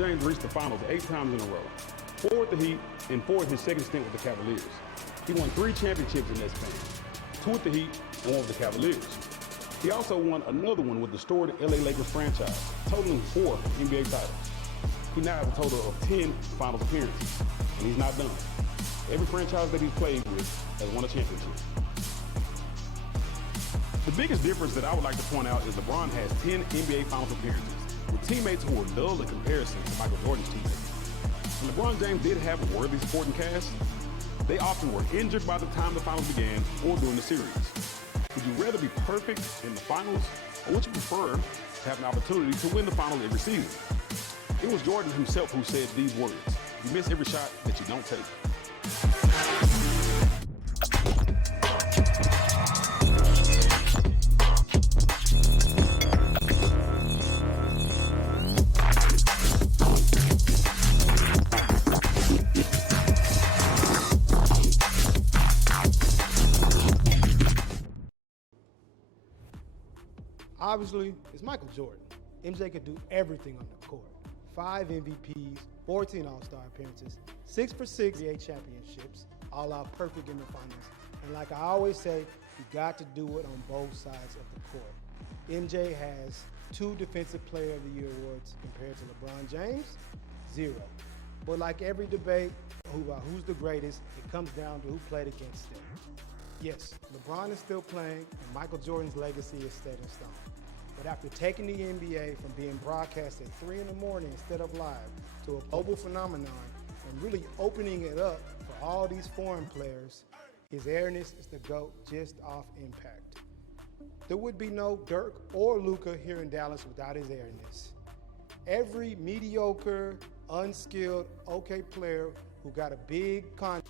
James reached the finals 8 times in a row, 4 with the Heat and 4 in his second stint with the Cavaliers. He won 3 championships in that span, 2 with the Heat and 1 with the Cavaliers. He also won another one with the storied LA Lakers franchise, totaling 4 NBA titles. He now has a total of 10 finals appearances, and he's not done. Every franchise that he's played with has won a championship. The biggest difference that I would like to point out is LeBron has 10 NBA finals appearances with teammates who are dull in comparison to Michael Jordan's teammates. When LeBron James did have a worthy supporting cast, they often were injured by the time the finals began or during the series. Would you rather be perfect in the finals, or would you prefer to have an opportunity to win the finals every season? It was Jordan himself who said these words: "You miss every shot that you don't take." Obviously, it's Michael Jordan. MJ could do everything on the court. 5 MVPs, 14 All-Star appearances, 6 for 6 NBA championships, all out perfect in the finals. And like I always say, you got to do it on both sides of the court. MJ has 2 Defensive Player of the Year awards compared to LeBron James, 0. But like every debate who's the greatest, it comes down to who played against them. Yes, LeBron is still playing, and Michael Jordan's legacy is set in stone. But after taking the NBA from being broadcast at 3 in the morning instead of live to a global phenomenon and really opening it up for all these foreign players, his airness is the GOAT just off impact. There would be no Dirk or Luka here in Dallas without his airness. Every mediocre, unskilled, okay player who got a big contract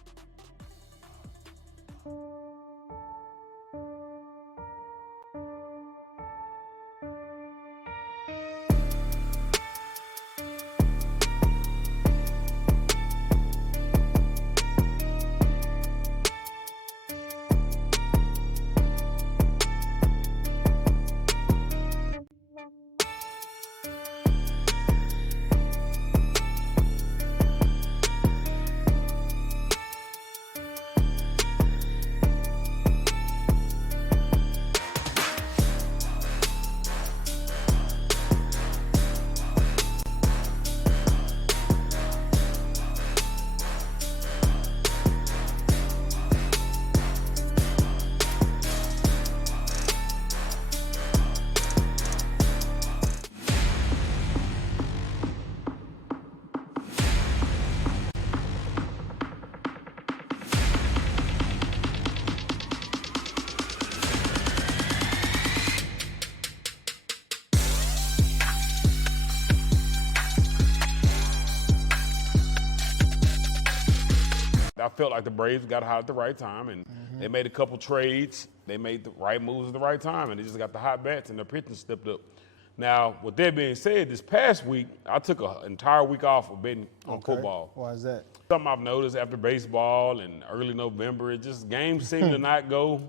I felt like the Braves got hot at the right time, and they made a couple trades. They made the right moves at the right time, and they just got the hot bats, and their pitching stepped up. Now, with that being said, this past week, I took an entire week off of betting on football. Why is that? Something I've noticed after baseball and early November, it just games seem to not go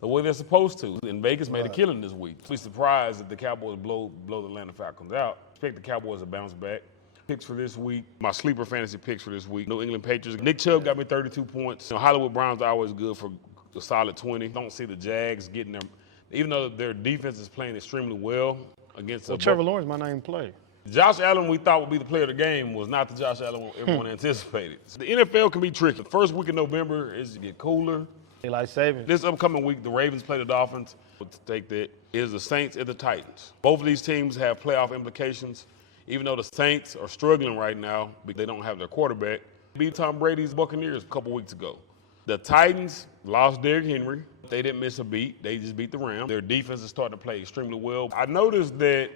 the way they're supposed to. And Vegas made a killing this week. Be surprised if the Cowboys blow the Atlanta Falcons out. Expect the Cowboys to bounce back. Picks for this week, my sleeper fantasy picks for this week. New England Patriots. Nick Chubb got me 32 points. Hollywood Browns are always good for a solid 20. Don't see the Jags getting them, even though their defense is playing extremely well against. Well, Trevor Lawrence might not even play. Josh Allen, we thought would be the player of the game, was not the Josh Allen everyone anticipated. So the NFL can be tricky. The first week of November is to get cooler. They like saving. This upcoming week, the Ravens play the Dolphins. We'll take that. Is the Saints and the Titans. Both of these teams have playoff implications. Even though the Saints are struggling right now because they don't have their quarterback, beat Tom Brady's Buccaneers a couple weeks ago. The Titans lost Derrick Henry. They didn't miss a beat. They just beat the Rams. Their defense is starting to play extremely well. I noticed that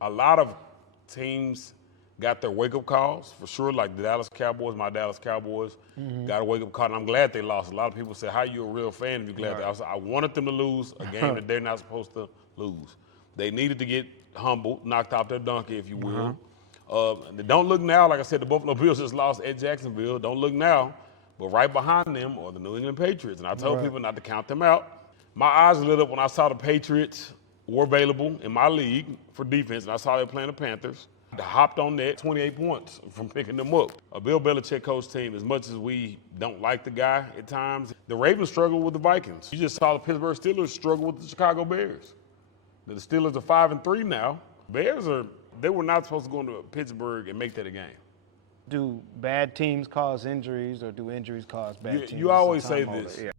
a lot of teams got their wake-up calls, for sure, like the Dallas Cowboys, my Dallas Cowboys, got a wake-up call, and I'm glad they lost. A lot of people say, how are you a real fan if you're glad? Right. I wanted them to lose a game that they're not supposed to lose. They needed to get humbled, knocked off their donkey, if you will. Don't look now. Like I said, the Buffalo Bills just lost at Jacksonville. Don't look now. But right behind them are the New England Patriots. And I told people not to count them out. My eyes lit up when I saw the Patriots were available in my league for defense, and I saw they were playing the Panthers. hopped on that 28 points from picking them up. A Bill Belichick coach team, as much as we don't like the guy at times, the Ravens struggle with the Vikings. You just saw the Pittsburgh Steelers struggle with the Chicago Bears. The Steelers are 5-3 now. They were not supposed to go into Pittsburgh and make that a game. Do bad teams cause injuries, or do injuries cause bad teams? You always say Sometime this. older, yeah.